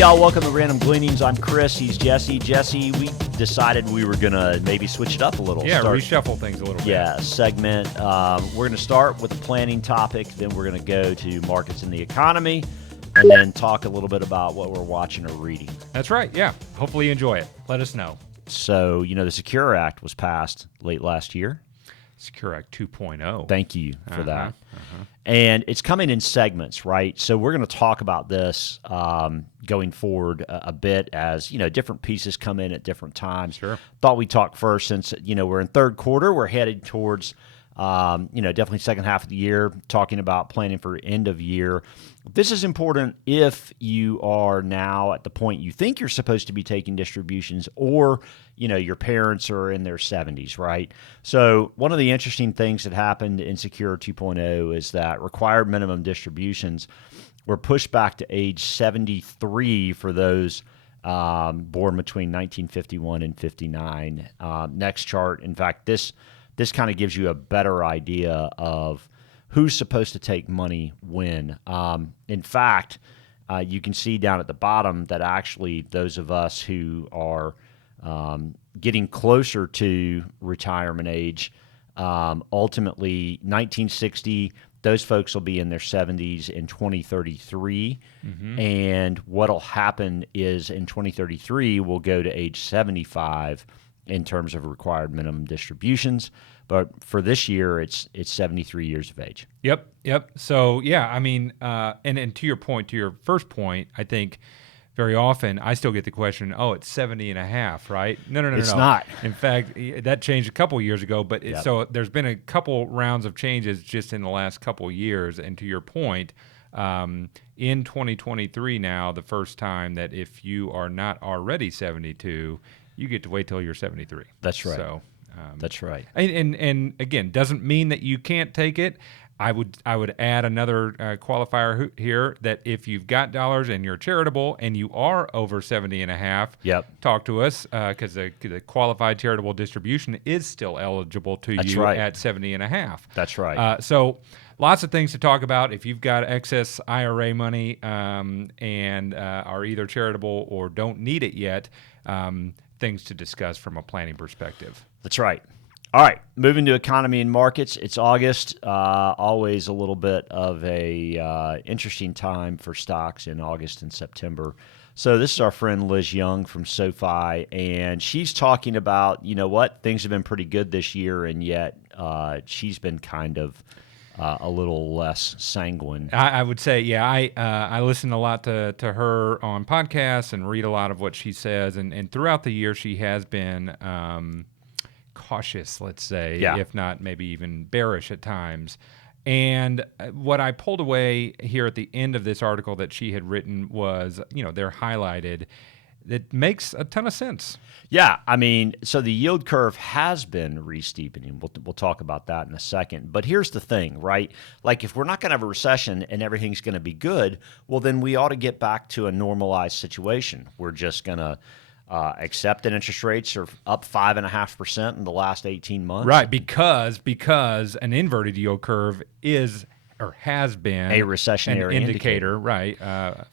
y'all, welcome to Random Gleanings. I'm Chris, he's Jesse. Jesse, we decided we were going to maybe switch it up a little. Reshuffle things a little bit. Yeah, segment. We're going to start with a planning topic, then we're going to go to markets and the economy, and then talk a little bit about what we're watching or reading. That's right, yeah. Hopefully you enjoy it. Let us know. So, the Secure Act was passed late last year. Secure Act 2.0. Thank you for that. And it's coming in segments, right? So we're going to talk about this going forward a bit as, different pieces come in at different times. Sure. Thought we'd talk first since, we're in third quarter. We're headed towards, definitely second half of the year, talking about planning for end of year. This is important if you are now at the point you think you're supposed to be taking distributions or, your parents are in their 70s, right? So one of the interesting things that happened in Secure 2.0 is that required minimum distributions were pushed back to age 73 for those born between 1951 and 59. Next chart, in fact, this kind of gives you a better idea of who's supposed to take money when. In fact, you can see down at the bottom that actually those of us who are getting closer to retirement age, ultimately 1960, those folks will be in their 70s in 2033. And what'll happen is in 2033, we'll go to age 75 in terms of required minimum distributions. But for this year, it's 73 years of age. Yep. So, yeah, and to your point, to your first point, I think very often I still get the question, it's 70 and a half, right? No. It's not. In fact, that changed a couple years ago, but Yep. So there's been a couple rounds of changes just in the last couple years. And to your point, in 2023 now, the first time that if you are not already 72, you get to wait till you're 73. That's right. So that's right. And again, doesn't mean that you can't take it. I would add another qualifier here that if you've got dollars and you're charitable and you are over 70 and a half, talk to us because the qualified charitable distribution is still eligible to you at 70 and a half. That's right. So lots of things to talk about. If you've got excess IRA money and are either charitable or don't need it yet, things to discuss from a planning perspective. That's right. All right, moving to economy and markets. It's August, always a little bit of a interesting time for stocks in August and September. So this is our friend Liz Young from SoFi, and she's talking about, things have been pretty good this year, and yet she's been kind of a little less sanguine. I would say, I listen a lot to her on podcasts and read a lot of what she says, and throughout the year she has been cautious, let's say, if not maybe even bearish at times. And what I pulled away here at the end of this article that she had written was, they're highlighted. That makes a ton of sense. Yeah, so the yield curve has been re-steepening. We'll talk about that in a second. But here's the thing, right? Like if we're not going to have a recession and everything's going to be good, well, then we ought to get back to a normalized situation. We're just going to accept that interest rates are up 5.5% in the last 18 months. Right, because an inverted yield curve is or has been a recessionary indicator, right,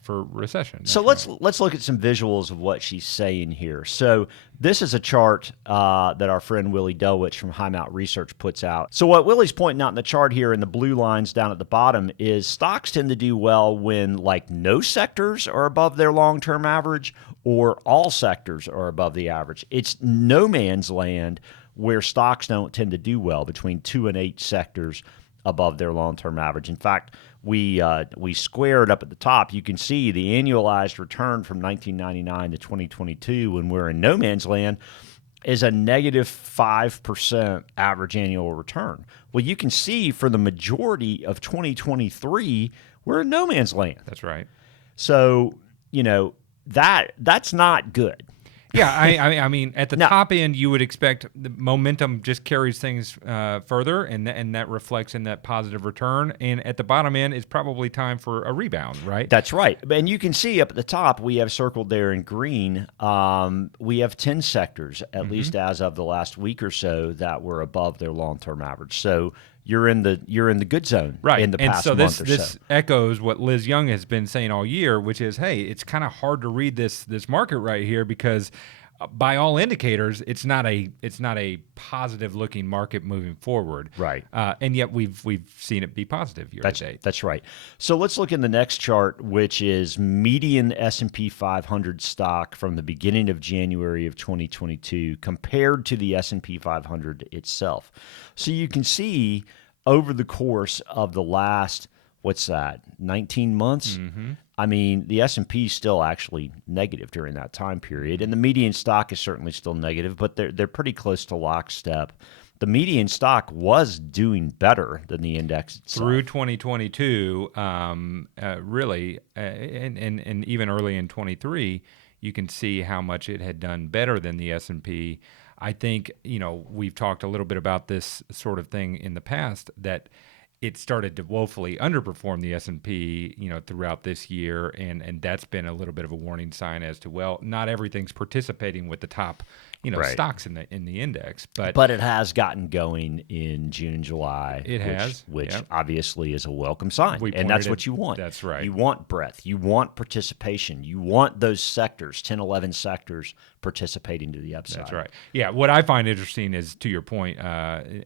for recession. So let's look at some visuals of what she's saying here. So this is a chart that our friend Willie Delwich from High Mount Research puts out. So what Willie's pointing out in the chart here in the blue lines down at the bottom is stocks tend to do well when no sectors are above their long-term average or all sectors are above the average. It's no man's land where stocks don't tend to do well between 2 and 8 sectors above their long-term average. In fact, we squared up at the top. You can see the annualized return from 1999 to 2022 when we're in no man's land is a negative 5% average annual return. Well, you can see for the majority of 2023, we're in no man's land. That's right. So, that's not good. Yeah, I mean, at the top end, you would expect the momentum just carries things further, and that reflects in that positive return. And at the bottom end, it's probably time for a rebound, right? That's right. And you can see up at the top, we have circled there in green, we have 10 sectors, at least as of the last week or so, that were above their long-term average. So you're in the good zone right. in the and past so month or this so. echoes what Liz Young has been saying all year, which is, hey, it's kind of hard to read this market right here because by all indicators, it's not a positive looking market moving forward. Right. And yet we've seen it be positive year to date. That's right. So let's look in the next chart, which is median S&P 500 stock from the beginning of January of 2022 compared to the S&P 500 itself. So you can see over the course of the last, 19 months? Mm-hmm. I mean, the S&P is still actually negative during that time period, and the median stock is certainly still negative, but they're pretty close to lockstep. The median stock was doing better than the index itself. Through 2022, really, and even early in 23, you can see how much it had done better than the S&P. I think, we've talked a little bit about this sort of thing in the past, that it started to woefully underperform the S&P, throughout this year, and that's been a little bit of a warning sign as to, well, not everything's participating with the top, Right. stocks in the index, but it has gotten going in June and July. Which yep. obviously is a welcome sign, and that's what you want. That's right. You want breadth, you want participation, you want those sectors, 10, 11 sectors participating to the upside. That's right. Yeah, what I find interesting is, to your point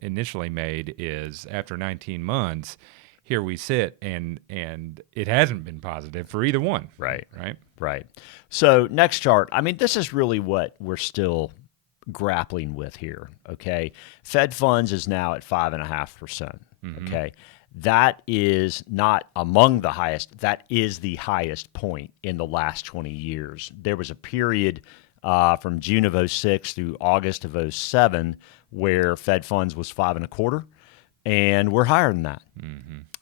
initially made, is after 19 months, here we sit, and it hasn't been positive for either one. Right. Right. So next chart. I mean, this is really what we're still grappling with here. Okay, Fed funds is now at 5.5%. Okay, that is not among the highest. That is the highest point in the last 20 years. There was a period from June of 06 through August of 07 where Fed funds was 5.25%, and we're higher than that.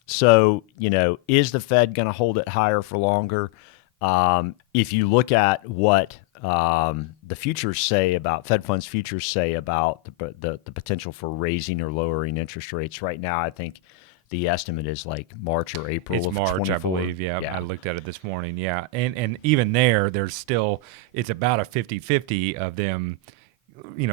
So, is the Fed going to hold it higher for longer? If you look at what the futures say about Fed funds futures say about the potential for raising or lowering interest rates right now, I think the estimate is like March or April it's of March, 24. I believe. Yeah, I looked at it this morning. Yeah, and even there's still, it's about a 50-50 of them,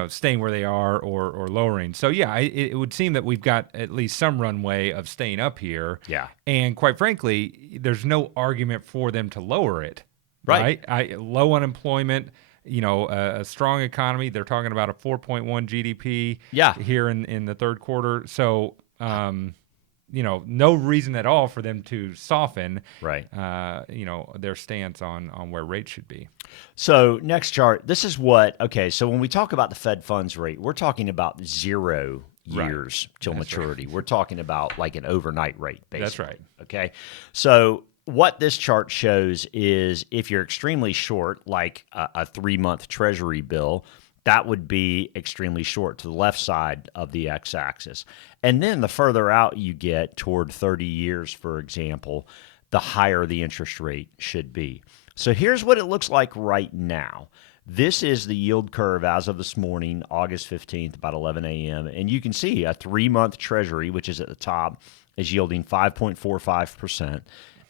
staying where they are or lowering. So yeah, it would seem that we've got at least some runway of staying up here. Yeah, and quite frankly, there's no argument for them to lower it. Right. Low unemployment, a strong economy. They're talking about a 4.1 GDP here in the third quarter. So, no reason at all for them to soften, their stance on where rates should be. So next chart, this is so when we talk about the Fed funds rate, we're talking about 0 years till maturity. Right. We're talking about like an overnight rate, basically. That's right. Okay. So what this chart shows is if you're extremely short, like a 3-month treasury bill, that would be extremely short to the left side of the x-axis. And then the further out you get toward 30 years, for example, the higher the interest rate should be. So here's what it looks like right now. This is the yield curve as of this morning, August 15th, about 11 a.m. And you can see a 3-month treasury, which is at the top, is yielding 5.45%.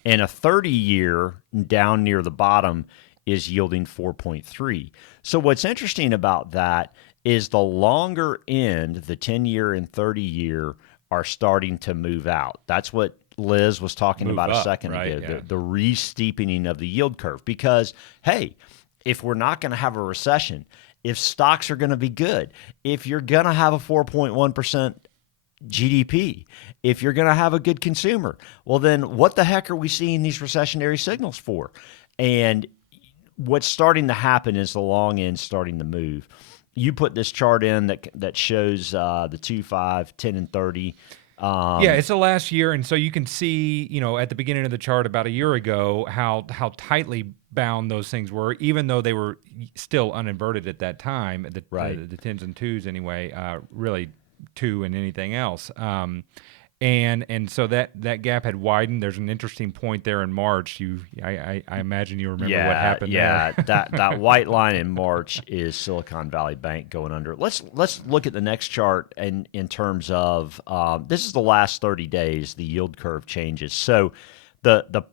And a 30-year down near the bottom is yielding 4.3. So what's interesting about that is the longer end, the 10-year and 30-year, are starting to move out. That's what Liz was talking about a second ago, the re-steepening of the yield curve. Because, hey, if we're not going to have a recession, if stocks are going to be good, if you're going to have a 4.1% GDP, if you're going to have a good consumer, well, then what the heck are we seeing these recessionary signals for? And what's starting to happen is the long end starting to move. You put this chart in that shows the 2, 5, 10, and 30. It's the last year, and so you can see, at the beginning of the chart about a year ago, how tightly bound those things were, even though they were still uninverted at that time. The 10s and 2s anyway, really 2 and anything else. And so that gap had widened. There's an interesting point there in March. I imagine you remember what happened there. that white line in March is Silicon Valley Bank going under. Let's look at the next chart in terms of this is the last 30 days. The yield curve changes. So the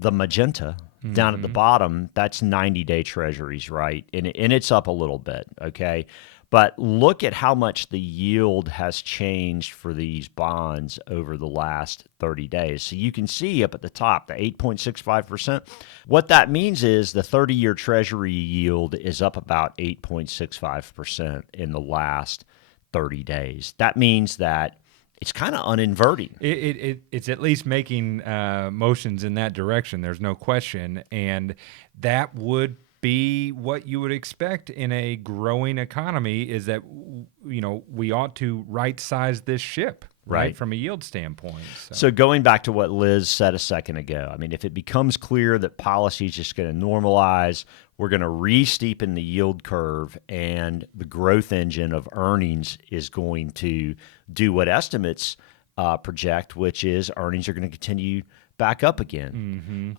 magenta down at the bottom, that's 90-day treasuries, right? And it's up a little bit, okay? But look at how much the yield has changed for these bonds over the last 30 days. So you can see up at the top, the 8.65%. What that means is the 30-year Treasury yield is up about 8.65% in the last 30 days. That means that it's kind of uninverting. It's at least making motions in that direction. There's no question. And that would be what you would expect in a growing economy, is that, we ought to right-size this ship, right, from a yield standpoint. So going back to what Liz said a second ago, I mean, if it becomes clear that policy is just going to normalize, we're going to re-steepen the yield curve, and the growth engine of earnings is going to do what estimates project, which is earnings are going to continue back up again.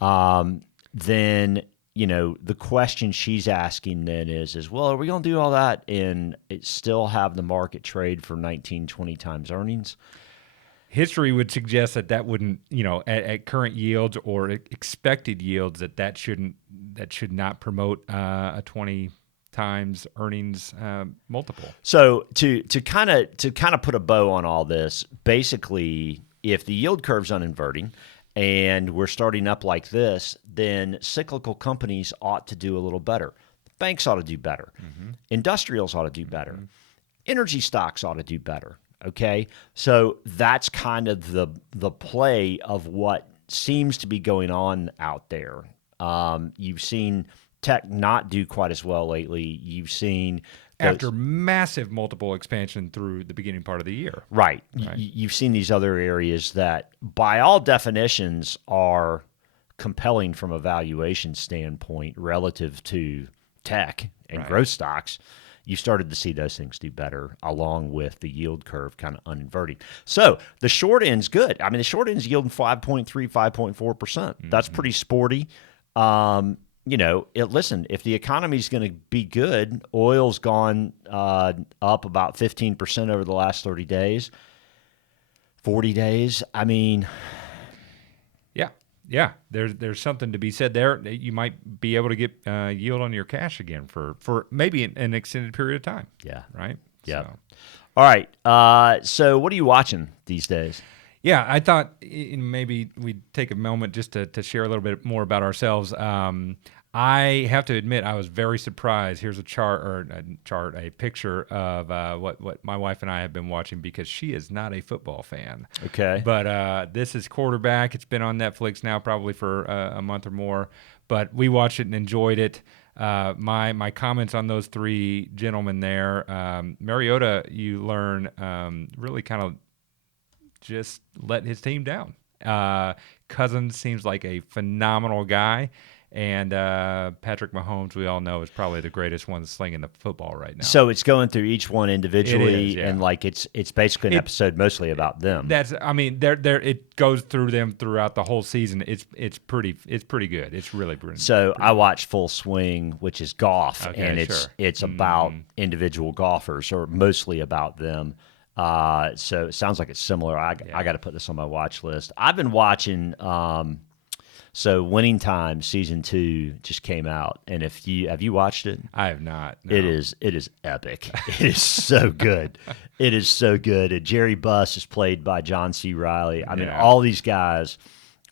Then the question she's asking then is, well, are we going to do all that and still have the market trade for 19, 20 times earnings? History would suggest that wouldn't, at current yields or expected yields, that should not promote a 20 times earnings multiple. So to kind of put a bow on all this, basically, if the yield curve's uninverting and we're starting up like this, then cyclical companies ought to do a little better. Banks ought to do better. Industrials ought to do better. Energy stocks ought to do better. Okay? So that's kind of the play of what seems to be going on out there. You've seen tech not do quite as well lately. You've seen after massive multiple expansion through the beginning part of the year. Right. You've seen these other areas that, by all definitions, are compelling from a valuation standpoint relative to tech and growth stocks. You started to see those things do better, along with the yield curve kind of uninverting. So the short end's good. I mean, the short end's yielding 5.3, 5.4%. That's pretty sporty. Listen, if the economy's going to be good, oil's gone up about 15% over the last 30 days, 40 days. I mean, yeah. There's something to be said there. You might be able to get yield on your cash again for maybe an extended period of time. Yeah. Right. Yeah. So. All right. So what are you watching these days? Yeah, I thought maybe we'd take a moment just to share a little bit more about ourselves. I have to admit, I was very surprised. Here's a picture of what my wife and I have been watching, because she is not a football fan. Okay. But this is Quarterback. It's been on Netflix now probably for a month or more. But we watched it and enjoyed it. My comments on those three gentlemen there, Mariota, you learn, really kind of just let his team down. Cousins seems like a phenomenal guy. And Patrick Mahomes, we all know, is probably the greatest one slinging the football right now. So it's going through each one individually, it is, yeah. and it's basically an episode mostly about them. It goes through them throughout the whole season. It's pretty good. It's really brilliant. So I watched Full Swing, which is golf, okay, and it's about individual golfers, or mostly about them. So it sounds like it's similar. I got to put this on my watch list. I've been watching. So Winning Time Season 2 just came out, and have you watched it? I have not. No. It is epic. It is so good. It is so good. And Jerry Buss is played by John C. Reilly. I mean, all these guys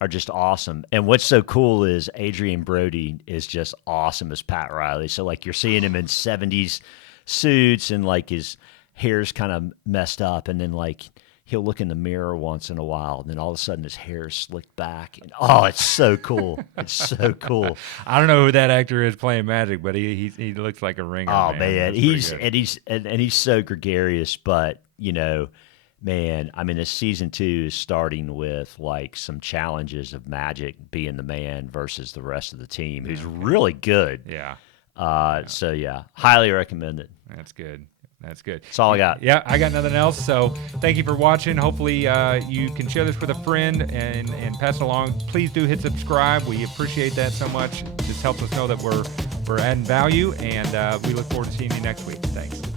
are just awesome. And what's so cool is Adrian Brody is just awesome as Pat Riley. So like you're seeing him in 70s suits, and like his hair's kind of messed up, and then like he'll look in the mirror once in a while, and then all of a sudden his hair is slicked back. And it's so cool. It's so cool. I don't know who that actor is playing Magic, but he looks like a ringer. Oh man, he's so gregarious. But man, I mean, this season 2 is starting with like some challenges of Magic being the man versus the rest of the team, who's really good. Yeah. So yeah, highly recommend it. That's good. That's good. That's all I got. Yeah, I got nothing else. So thank you for watching. Hopefully you can share this with a friend and pass it along. Please do hit subscribe. We appreciate that so much. It just helps us know that we're adding value, and we look forward to seeing you next week. Thanks.